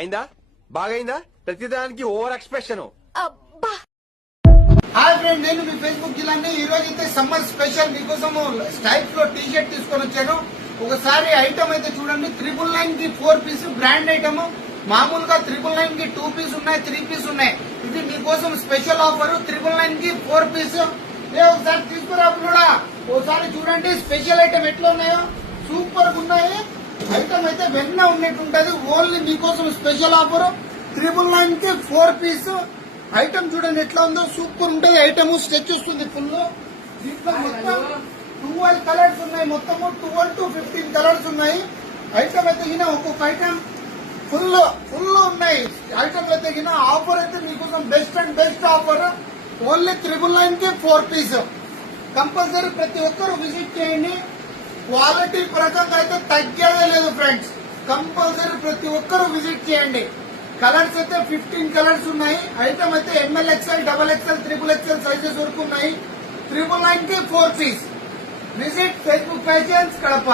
అయిందా బాగైందా ప్రతిదానికి over expression. అబ్బా హాయ్ ఫ్రెండ్, నేను మీ ఫేస్బుక్ జిల్లాని. ఈ రోజు అయితే సమ్మర్ స్పెషల్ మీకోసం స్టైప్ లో టీ షర్ట్ తీసుకొని వచ్చాను. ఒకసారి ఐటమ్ అయితే చూడండి. 999 కి 4 పీస్ బ్రాండ్ ఐటమ్. మామూలుగా 999 కి 2 పీస్ ఉన్నాయి, 3 పీస్ ఉన్నాయి. ఇది మీకోసం స్పెషల్ ఆఫర్. 999 కి 4 పీస్. ఒకసారి తీసుకురా కూడా. ఒకసారి చూడండి స్పెషల్ ఐటమ్ ఎట్లా ఉన్నాయో. సూపర్ గా ఉన్నాయి. ఐటమ్ అయితే వెన్న ఉన్నట్టు ఉంటది. ఓన్లీ మీకోసం స్పెషల్ ఆఫర్. 999 కి 4 పీస్. ఐటమ్ చూడండి ఎట్లా ఉందో. సూపర్ ఉంటది. ఐటమ్ స్ట్రెచ్ వస్తుంది ఫుల్. దీంట్లో మొత్తం 12 కలర్స్ ఉన్నాయి. మొత్తము 12 to 15 కలర్స్ ఉన్నాయి. ఐటమ్ అయితే గిన ఒక్కొక్క ఐటమ్ ఫుల్ ఉన్నాయి. ఐటమ్ అయితే గిన ఆఫర్ అయితే మీకోసం best and best offer. Only 999 కి 4 పీస్. కంపల్సరీ ప్రతి ఒక్కరు విజిట్ చేయండి. క్వాలిటీ ప్రకారం అయితే తగ్గేదే లేదు ఫ్రెండ్స్. కంపల్సరీ ప్రతి ఒక్కరు విజిట్ చేయండి. కలర్స్ అయితే 15 కలర్స్ ఉన్నాయి. ఐటమ్ అయితే ML XL, XXL, XXL sizes వరకు ఉన్నాయి. 999 కి 4 piece. Visit Facebook page Kadapa.